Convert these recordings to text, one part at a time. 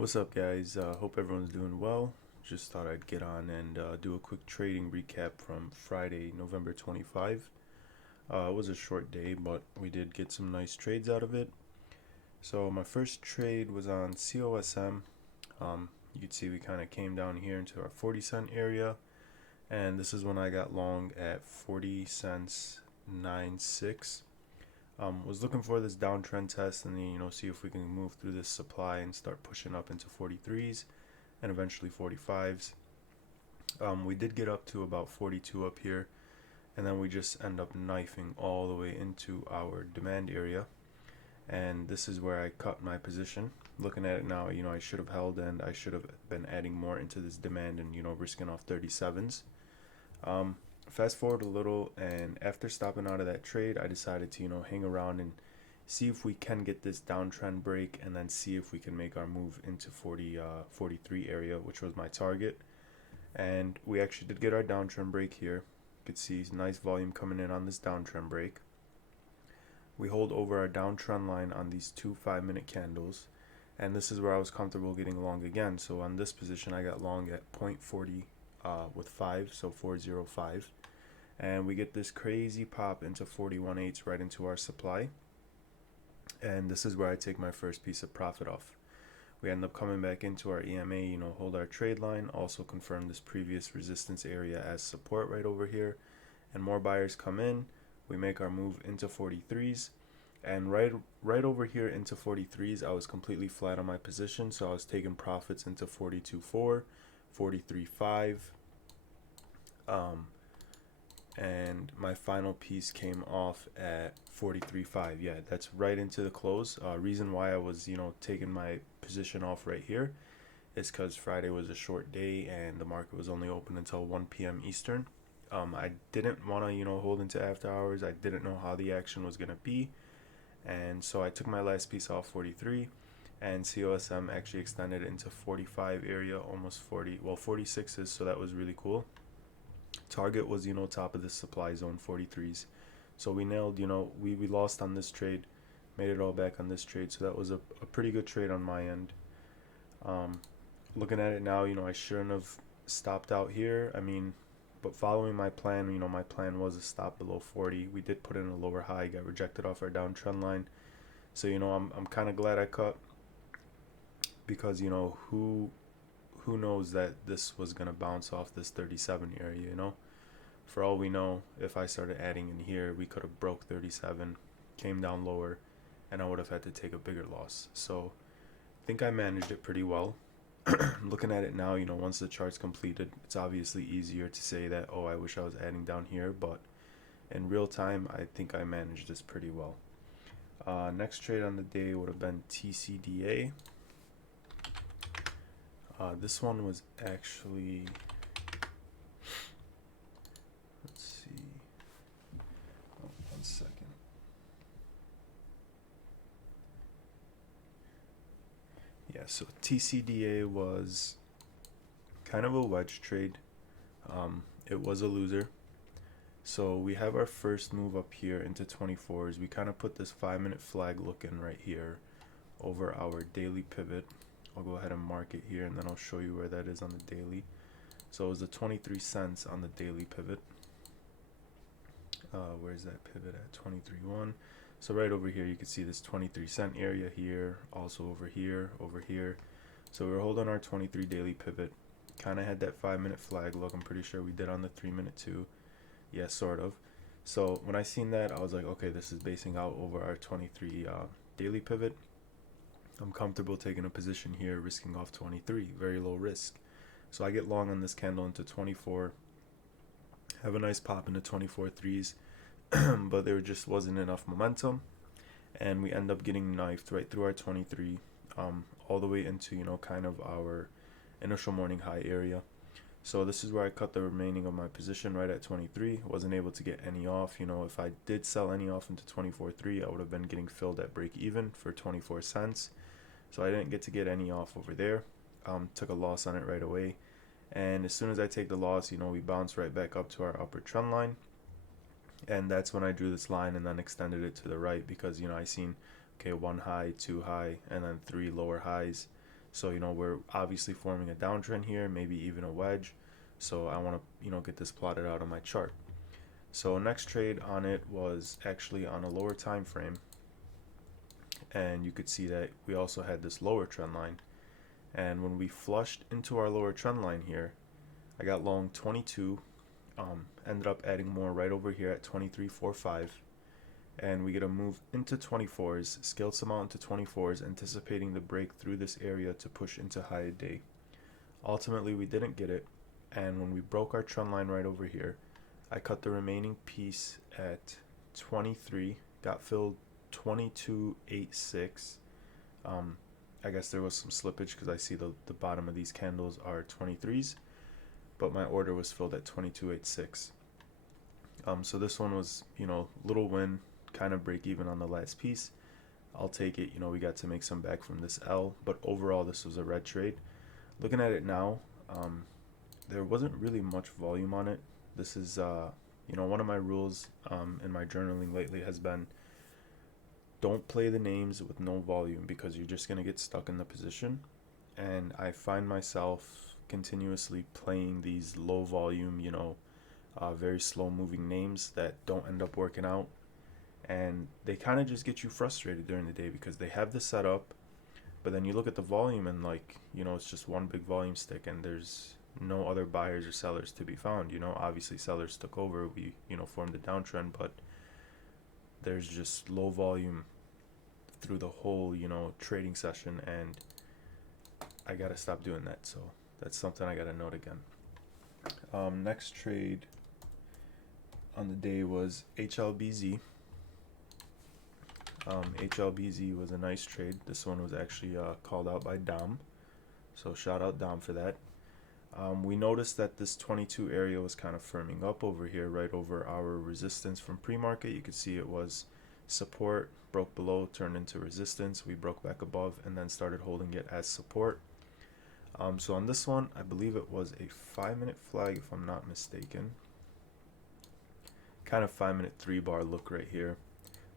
What's up, guys? Hope everyone's doing well. Just thought I'd get on and do a quick trading recap from Friday, November 25. It was a short day, but we did get some nice trades out of it. So, my first trade was on COSM. You can see we kind of came down here into our 40 cent area, and this is when I got long at 40 cents 96. Was looking for this downtrend test and then see if we can move through this supply and start pushing up into 43s and eventually 45s. We did get up to about 42 up here, and then we just end up knifing all the way into our demand area, and this is where I cut my position. Looking at it now, I should have held and I should have been adding more into this demand and risking off 37s. um, Fast forward a little, and after stopping out of that trade, I decided to hang around and see if we can get this downtrend break, and then see if we can make our move into 43 area, which was my target. And we actually did get our downtrend break here. You could see nice volume coming in on this downtrend break. We hold over our downtrend line on these two 5-minute candles, and this is where I was comfortable getting long again. So on this position, I got long at 0.40 with 5, so 405, and we get this crazy pop into 41.8 right into our supply, and this is where I take my first piece of profit off. We end up coming back into our EMA, hold our trade line, also confirm this previous resistance area as support right over here, and more buyers come in. We make our move into 43s, and right over here into 43s, I was completely flat on my position, so I was taking profits into 42.4, 43.5, and my final piece came off at 43.5. Yeah, that's right into the close. Reason why I was taking my position off right here is because Friday was a short day and the market was only open until 1 p.m. Eastern. I didn't want to hold into after hours. I didn't know how the action was gonna be, and so I took my last piece off 43, and COSM actually extended into 45 area, almost 40, well 46s, so that was really cool. Target was top of the supply zone, 43s, so we nailed, we lost on this trade, made it all back on this trade, so that was a pretty good trade on my end. um, Looking at it now, I shouldn't have stopped out here. I mean, but following my plan, my plan was to stop below 40. We did put in a lower high, got rejected off our downtrend line, so I'm kind of glad I cut, because who knows that this was gonna bounce off this 37 area. For all we know, if I started adding in here, we could have broke 37, came down lower, and I would have had to take a bigger loss. So I think I managed it pretty well. Looking at it now, once the chart's completed, it's obviously easier to say that, oh, I wish I was adding down here, but in real time, I think I managed this pretty well. Next trade on the day would have been TCDA. This one was actually, let's see, oh, 1 second. Yeah, so TCDA was kind of a wedge trade. It was a loser. So we have our first move up here into 24s. We kind of put this 5-minute flag looking right here over our daily pivot. I'll go ahead and mark it here, and then I'll show you where that is on the daily. So it was the 23 cents on the daily pivot. Where's that pivot at? 23.1. So right over here, you can see this 23-cent area here, also over here, over here. So we were holding our 23 daily pivot. Kind of had that 5-minute flag look. I'm pretty sure we did on the 3-minute too. Yeah, sort of. So when I seen that, I was like, okay, this is basing out over our 23 daily pivot. I'm comfortable taking a position here, risking off 23, very low risk. So I get long on this candle into 24, have a nice pop into 24 threes, but there just wasn't enough momentum, and we end up getting knifed right through our 23, all the way into kind of our initial morning high area. So this is where I cut the remaining of my position right at 23. Wasn't able to get any off. If I did sell any off into 24.3, I would have been getting filled at break even for 24 cents. So I didn't get to get any off over there. Took a loss on it right away. And as soon as I take the loss, we bounce right back up to our upper trend line. And that's when I drew this line and then extended it to the right, because I seen, okay, one high, two high, and then three lower highs. So, we're obviously forming a downtrend here, maybe even a wedge. So I want to, get this plotted out on my chart. So next trade on it was actually on a lower time frame. And you could see that we also had this lower trend line. And when we flushed into our lower trend line here, I got long 22, ended up adding more right over here at 23.45. And we get a move into 24s, scaled some out into 24s, anticipating the break through this area to push into higher day. Ultimately, we didn't get it, and when we broke our trend line right over here, I cut the remaining piece at 23, got filled 22.86. I guess there was some slippage because I see the bottom of these candles are 23s, but my order was filled at 22.86. So this one was, little win, kind of break even on the last piece. I'll take it. We got to make some back from this L, but overall this was a red trade. Looking at it now, there wasn't really much volume on it. This is, one of my rules in my journaling lately has been don't play the names with no volume because you're just going to get stuck in the position. And I find myself continuously playing these low volume, very slow moving names that don't end up working out. And they kind of just get you frustrated during the day because they have the setup, but then you look at the volume and it's just one big volume stick and there's no other buyers or sellers to be found. Obviously sellers took over, we, formed a downtrend, but there's just low volume through the whole, trading session, and I gotta stop doing that. So that's something I gotta note again. Next trade on the day was HLBZ. HLBZ was a nice trade. This one was actually called out by Dom, so shout out Dom for that. We noticed that this 22 area was kind of firming up over here, right over our resistance from pre-market. You could see it was support, broke below, turned into resistance. We broke back above and then started holding it as support. So on this one, I believe it was a 5-minute flag if I'm not mistaken. Kind of 5-minute 3-bar look right here.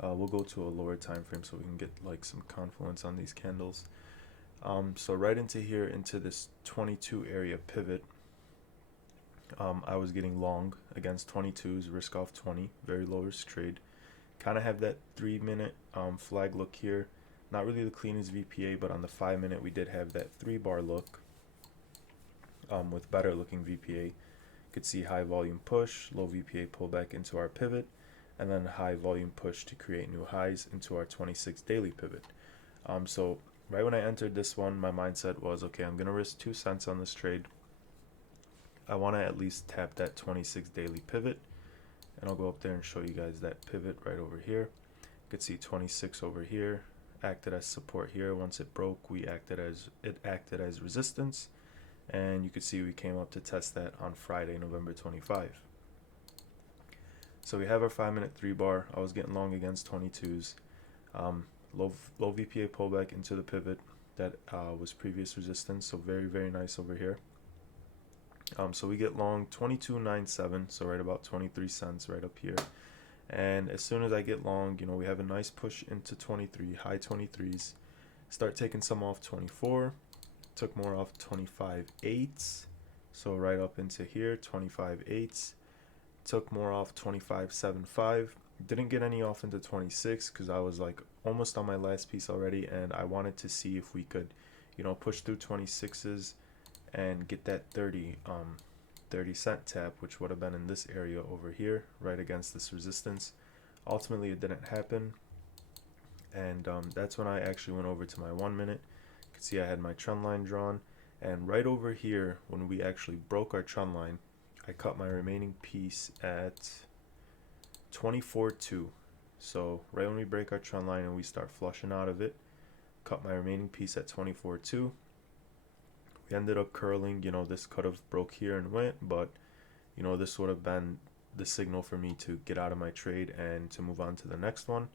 We'll go to a lower time frame so we can get some confluence on these candles. So right into here, into this 22 area pivot, I was getting long against 22s, risk off 20, very low risk trade. Kind of have that 3-minute flag look here. Not really the cleanest VPA, but on the 5-minute we did have that 3-bar look with better looking VPA. Could see high volume push, low VPA pullback into our pivot, and then high volume push to create new highs into our 26 daily pivot. So right when I entered this one, my mindset was, okay, I'm going to risk 2 cents on this trade. I want to at least tap that 26 daily pivot, and I'll go up there and show you guys that pivot right over here. You could see 26 over here, acted as support here. Once it broke, it acted as resistance, and you could see we came up to test that on Friday, November 25. So we have our 5-minute 3-bar. I was getting long against 22s. Low VPA pullback into the pivot that was previous resistance. So very, very nice over here. So we get long 22.97, so right about 23 cents right up here. And as soon as I get long, we have a nice push into 23, high 23s. Start taking some off 24. Took more off 25.8s. So right up into here, 25.8s. Took more off 25.75. Didn't get any off into 26 because I was almost on my last piece already, and I wanted to see if we could, push through 26s and get that 30 cent tap, which would have been in this area over here, right against this resistance. Ultimately, it didn't happen, and that's when I actually went over to my 1-minute. You can see I had my trend line drawn, and right over here, when we actually broke our trend line, I cut my remaining piece at 24.2. So right when we break our trend line and we start flushing out of it, cut my remaining piece at 24.2. We ended up curling. This could have broke here and went, but this would have been the signal for me to get out of my trade and to move on to the next one.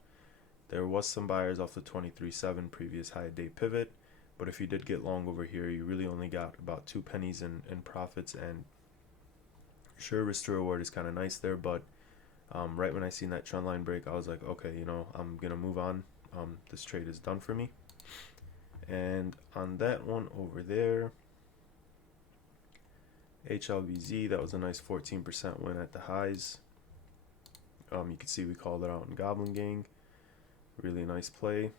There was some buyers off the 23.7 previous high day pivot, but if you did get long over here, you really only got about 2 pennies in profits, and sure, risk to reward is kind of nice there, but right when I seen that trend line break, I was like, okay, I'm gonna move on. This trade is done for me. And on that one over there, HLBZ, that was a nice 14% win at the highs. You can see we called it out in Goblin Gang. Really nice play.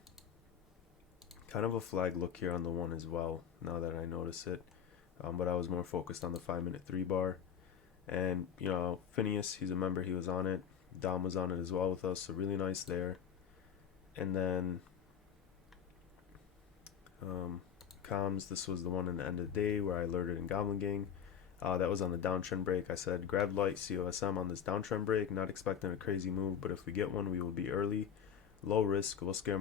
Kind of a flag look here on the one as well, now that I notice it. But I was more focused on the 5-minute 3-bar. And, you know, Phineas, he's a member, he was on it. Dom was on it as well with us, so really nice there. And then comms, this was the one in the end of the day where I alerted in Goblin Gang. That was on the downtrend break. I said grab light COSM on this downtrend break, not expecting a crazy move, but if we get one, we will be early. Low risk, we'll scale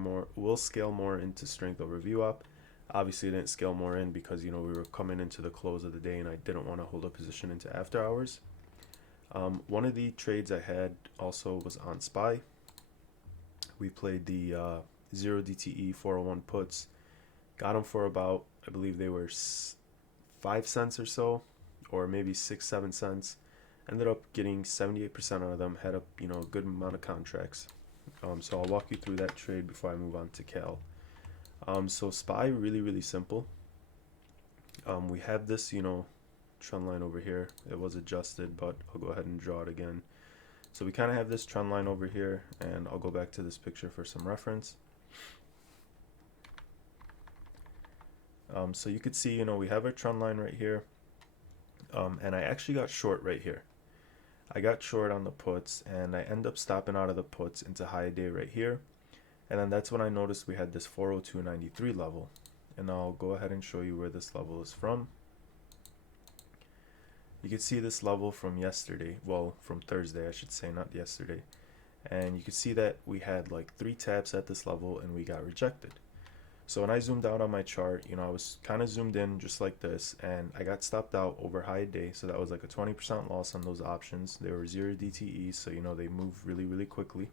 more into strength over VWAP. Obviously, I didn't scale more in because, you know, we were coming into the close of the day and I didn't want to hold a position into after hours. One of the trades I had also was on SPY. We played the 0 DTE 401 puts. Got them for about, I believe they were 5 cents or so, or maybe 6-7 cents. Ended up getting 78% out of them. Had a, you know, a good amount of contracts. So I'll walk you through that trade before I move on to Cal. So SPY, really simple. We have this, you know, trend line over here. It was adjusted, but I'll go ahead and draw it again. So we kind of have this trend line over here, and I'll go back to this picture for some reference. So you could see, you know, we have a trend line right here, and I actually got short right here. I got short on the puts, and I end up stopping out of the puts into high day right here. And then that's when I noticed we had this 402.93 level. And I'll go ahead and show you where this level is from. You can see this level from yesterday, well, from Thursday, I should say, not yesterday. And you can see that we had like 3 taps at this level and we got rejected. So when I zoomed out on my chart, you know, I was kind of zoomed in just like this, and I got stopped out over high day. So that was like a 20% loss on those options. They were 0 DTE, so, you know, they move really quickly.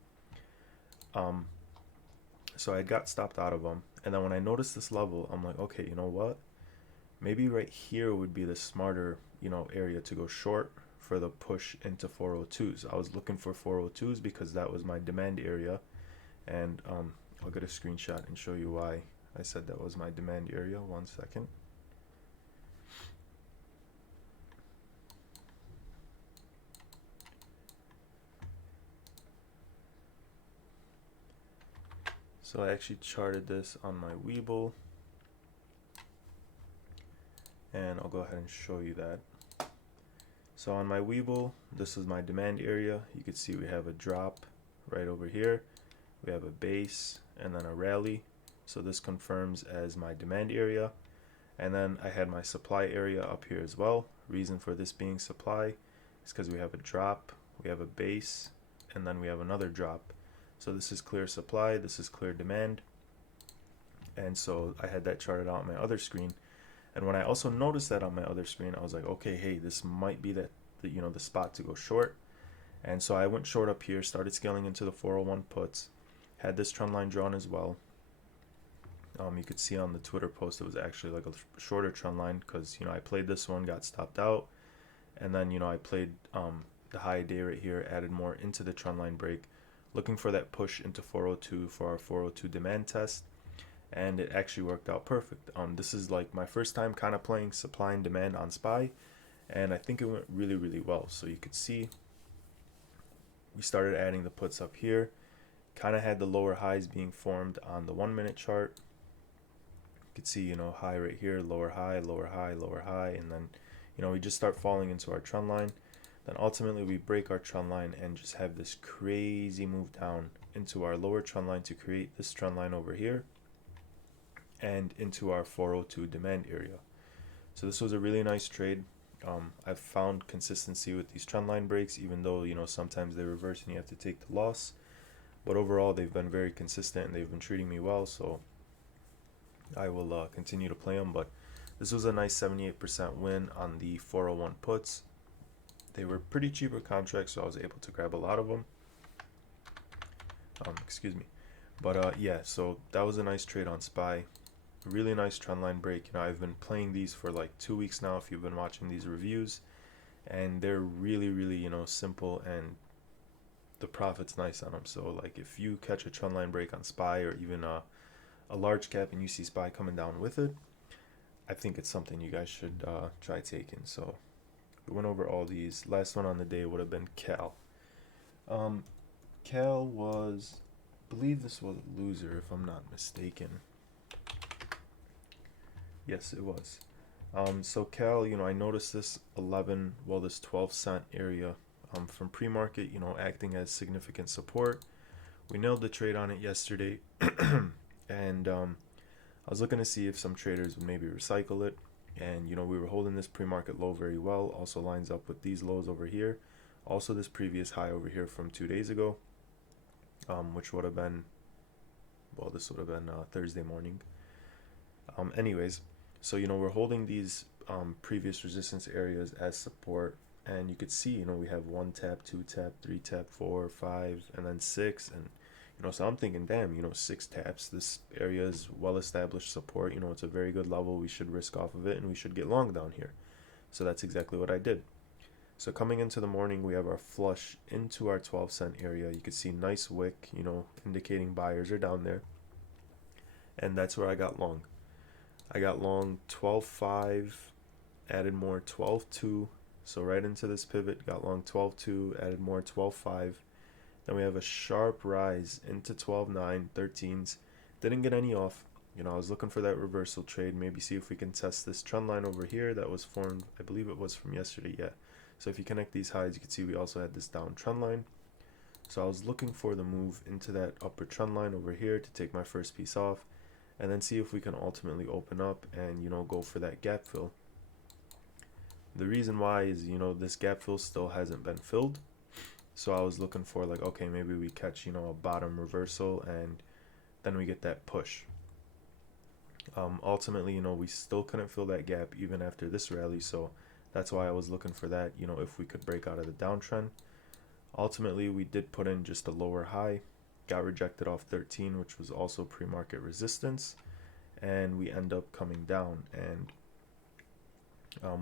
So I got stopped out of them. And then when I noticed this level, I'm like, okay, you know what? Maybe right here would be the smarter, you know, area to go short for the push into 402s. I was looking for 402s because that was my demand area. And I'll get a screenshot and show you why I said that was my demand area. 1 second. So I actually charted this on my Webull, and I'll go ahead and show you that. So on my Webull, this is my demand area. You can see we have a drop right over here. We have a base and then a rally. So this confirms as my demand area. And then I had my supply area up here as well. Reason for this being supply is because we have a drop, we have a base, and then we have another drop. So this is clear supply, this is clear demand. And so I had that charted out on my other screen. And when I also noticed that on my other screen, I was like, okay, hey, this might be the spot to go short. And so I went short up here, started scaling into the 401 puts, had this trend line drawn as well. You could see on the Twitter post it was actually like a shorter trend line because, you know, I played this one, got stopped out, and then, you know, I played the high day right here, added more into the trend line break, looking for that push into 402 for our 402 demand test, and it actually worked out perfect. This is like my first time kind of playing supply and demand on SPY, and I think it went really well. So you could see we started adding the puts up here, kind of had the lower highs being formed on the 1 minute chart. You could see, you know, high right here, lower high, lower high, lower high, and then, you know, we just start falling into our trend line. Then ultimately we break our trend line and just have this crazy move down into our lower trend line to create this trend line over here and into our 402 demand area. So this was a really nice trade. I've found consistency with these trend line breaks, even though, you know, sometimes they reverse and you have to take the loss. But overall, they've been very consistent and they've been treating me well. So I will continue to play them. But this was a nice 78% win on the 401 puts. They were pretty cheaper contracts, so I was able to grab a lot of them. Excuse me. But yeah, so that was a nice trade on SPY. Really nice trendline break. You know, I've been playing these for like 2 weeks now if you've been watching these reviews, and they're really, you know, simple, and the profit's nice on them. So like if you catch a trendline break on SPY or even a a large cap and you see SPY coming down with it, I think it's something you guys should try taking. So we went over all these. Last one on the day would have been Cal. Cal was, I believe this was a loser if I'm not mistaken. Yes, it was. So Cal, I noticed this this 12 cent area from pre-market, acting as significant support. We nailed the trade on it yesterday, and I was looking to see if some traders would maybe recycle it. And we were holding this pre-market low very well. Also lines up with these lows over here. Also this previous high over here from 2 days ago, which would have been, this would have been Thursday morning. Anyways, so we're holding these previous resistance areas as support, and you could see we have 1 tap, 2 tap, 3 tap, 4, 5, and then 6, and so I'm thinking, damn, 6 taps, this area is well established support. It's a very good level. We should risk off of it and we should get long down here. So that's exactly what I did. So coming into the morning, we have our flush into our 12 cent area. You can see nice wick, indicating buyers are down there. And that's where I got long. I got long 12.5, added more 12.2. So right into this pivot, got long 12.2, added more 12.5. Then we have a sharp rise into 12.9, 13s. Didn't get any off. I was looking for that reversal trade. Maybe see if we can test this trend line over here that was formed. I believe it was from yesterday. Yeah. So if you connect these highs, you can see we also had this down trend line. So I was looking for the move into that upper trend line over here to take my first piece off, and then see if we can ultimately open up and go for that gap fill. The reason why is this gap fill still hasn't been filled. So I was looking for okay, maybe we catch a bottom reversal and then we get that push. Ultimately, we still couldn't fill that gap even after this rally, so that's why I was looking for that, if we could break out of the downtrend. Ultimately, we did put in just a lower high, got rejected off 13, which was also pre-market resistance, and we end up coming down, and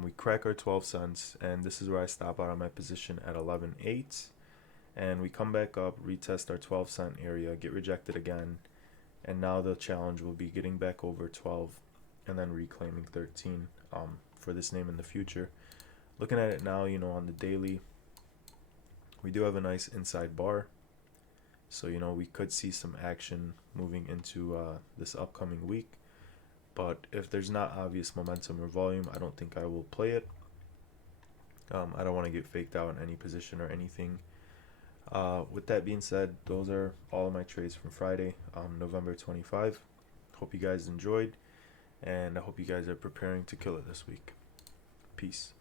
we crack our 12 cents, and this is where I stop out on my position at 11.8. And we come back up, retest our 12 cent area, get rejected again, and now the challenge will be getting back over 12 and then reclaiming 13 for this name in the future. Looking at it now, on the daily, we do have a nice inside bar. So, we could see some action moving into this upcoming week. But if there's not obvious momentum or volume, I don't think I will play it. I don't want to get faked out in any position or anything. With that being said, those are all of my trades from Friday, November 25. Hope you guys enjoyed, and I hope you guys are preparing to kill it this week. Peace.